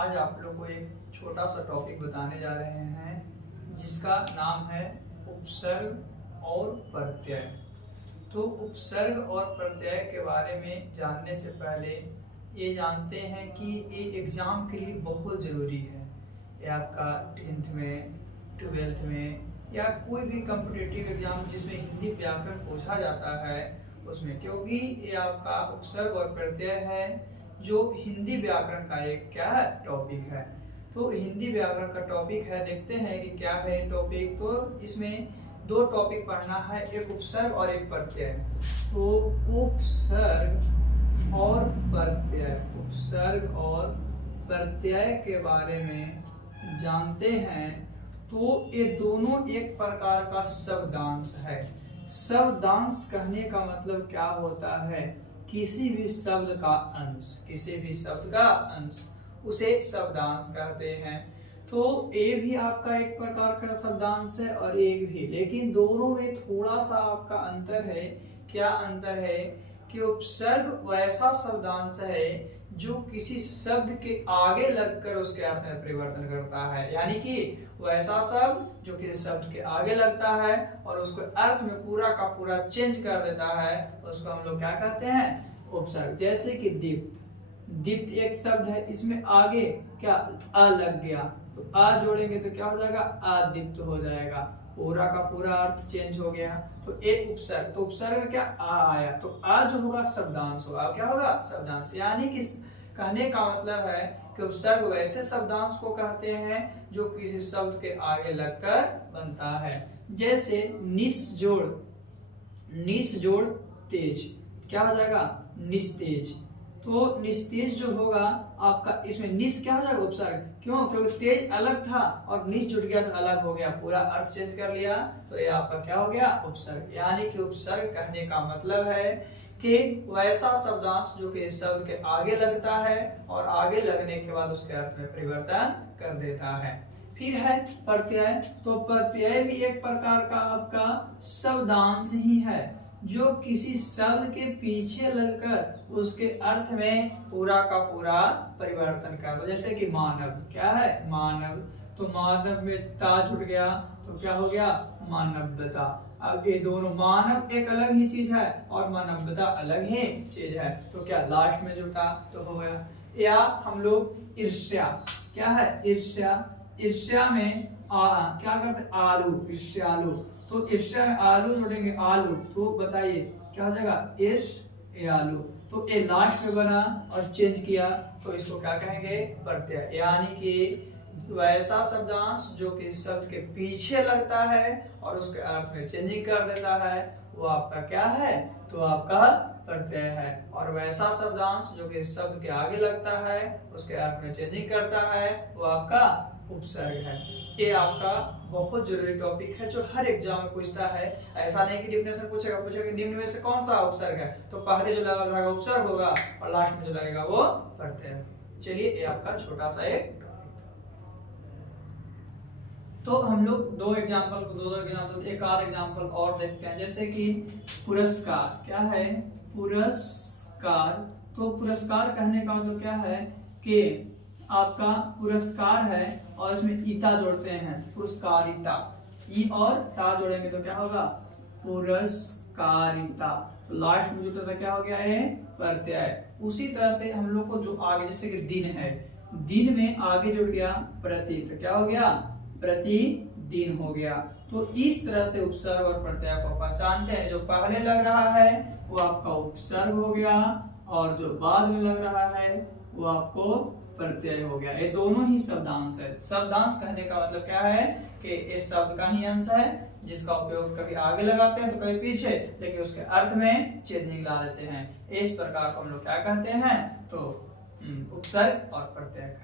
आज आप लोग को एक छोटा सा टॉपिक बताने जा रहे हैं जिसका नाम है उपसर्ग और प्रत्यय। तो उपसर्ग और प्रत्यय के बारे में जानने से पहले ये जानते हैं कि ये एग्जाम के लिए बहुत ज़रूरी है। ये आपका 10th में 12th में या कोई भी कॉम्पिटिटिव एग्जाम जिसमें हिंदी व्याकरण पूछा जाता है उसमें, क्योंकि ये आपका उपसर्ग और प्रत्यय है जो हिंदी व्याकरण का एक क्या है टॉपिक है। तो हिंदी व्याकरण का टॉपिक है, देखते हैं कि क्या है टॉपिक। तो इसमें दो टॉपिक पढ़ना है, एक उपसर्ग और एक प्रत्यय। तो उपसर्ग और प्रत्यय, उपसर्ग और प्रत्यय के बारे में जानते हैं। तो ये दोनों एक प्रकार का शब्दांश है। शब्दांश कहने का मतलब क्या होता है? किसी भी शब्द का अंश, किसी भी शब्द का अंश उसे शब्दांश कहते हैं। तो ये भी आपका एक प्रकार का शब्दांश है और एक भी, लेकिन दोनों में थोड़ा सा आपका अंतर है। क्या अंतर है? कि उपसर्ग वैसा शब्दांश है जो किसी शब्द के आगे लगकर उसके अर्थ में परिवर्तन करता है, यानी कि वैसा शब्द जो किसी शब्द के आगे लगता है और उसको अर्थ में पूरा का पूरा चेंज कर देता है, उसको हम लोग क्या कहते हैं? उपसर्ग। जैसे कि दीप्त, दीप्त एक शब्द है, इसमें आगे क्या आ लग गया, तो आ जोड़ेंगे तो क्या हो जाएगा? आदीप्त हो जाएगा, पूरा का पूरा अर्थ चेंज हो गया। तो एक उपसर्ग, तो उपसर्ग में क्या आ आया, तो आ जो होगा शब्दांश होगा। क्या होगा? शब्दांश। यानी कि कहने का मतलब है कि उपसर्ग वैसे शब्दांश को कहते हैं जो किसी शब्द के आगे लगकर बनता है। जैसे निस्जोड़, निस्जोड़ तेज, क्या हो जाएगा? निस्तेज। तो निस्तेज जो होगा आपका, इसमें निस क्या हो जाएगा? उपसर्ग। क्यों? क्योंकि तेज अलग था और निस जुड़ गया तो अलग हो गया, पूरा अर्थ चेंज कर लिया, तो ये आपका क्या हो गया? उपसर्ग। यानी कि उपसर्ग कहने का मतलब है कि वैसा शब्दांश जो कि इस शब्द के आगे लगता है और आगे लगने के बाद उसके अर्थ में परिवर्तन कर देता है। फिर है प्रत्यय। तो प्रत्यय भी एक प्रकार का आपका शब्दांश ही है जो किसी शब्द के पीछे लगकर उसके अर्थ में पूरा का पूरा परिवर्तन करता है। जैसे कि मानव, क्या है? मानव। तो मानव में ता जुड़ गया तो क्या हो गया? मानवता। अब ये दोनों, मानव एक अलग ही चीज है और मानवता अलग ही चीज है, तो क्या लास्ट में जुटा तो हो गया। या हम लोग ईर्ष्या, क्या है? ईर्ष्या। ईर्ष्या में क्या करते? आलू, ईर्ष्यालु। तो ईर्ष्या में आलू जोड़ेंगे, आलू, तो बताइए क्या हो जाएगा? ईर्ष्यालु। तो ये लास्ट में बना और चेंज किया तो इसको क्या कहेंगे? प्रत्यय। यानी कि वैसा शब्दांश जो कि शब्द के पीछे लगता है और उसके अर्थ में चेंजिंग कर देता है, वो आपका क्या है? तो आपका प्रत्यय है। और वैसा शब्दांश जो कि शब्द के आगे लगता है उसके अर्थ में चेंजिंग करता है, वो आपका उपसर्ग है। ये आपका बहुत जरूरी टॉपिक है जो हर एग्जाम में पूछता है। ऐसा नहीं कि डिफिनेशन पूछेगा निम्न में से कौन सा उपसर्ग है, तो पहले जो लगेगा उपसर्ग होगा और लास्ट में जो लगेगा वो प्रत्यय। चलिए, ये आपका छोटा सा एक। तो हम लोग दो एग्जाम्पल, एक आध एग्जाम्पल और देखते हैं। जैसे कि पुरस्कार, क्या है? पुरस्कार। तो पुरस्कार कहने का मतलब क्या है कि आपका पुरस्कार है और इसमें ईता जोड़ते हैं, पुरस्कारिता। ई और ता जोड़ेंगे तो क्या होगा? पुरस्कारिता। तो लास्ट में जो क्या हो गया? ये प्रत्यय। उसी तरह से हम लोग को जो आगे, जैसे कि दिन है, दिन में आगे जुड़ गया प्रति, तो क्या हो गया? प्रतिदिन हो गया। तो इस तरह से उपसर्ग और प्रत्यय को पहचानते हैं। जो पहले लग रहा है वो आपका उपसर्ग हो गया और जो बाद में लग रहा है वो आपको प्रत्यय हो गया। ये दोनों ही शब्दांश है। शब्दांश कहने का मतलब क्या है कि इस शब्द का ही अंश है जिसका उपयोग कभी आगे लगाते हैं तो कभी पीछे, लेकिन उसके अर्थ में चेंजिंग ला देते हैं। इस प्रकार को हम लोग क्या कहते हैं? तो उपसर्ग और प्रत्यय।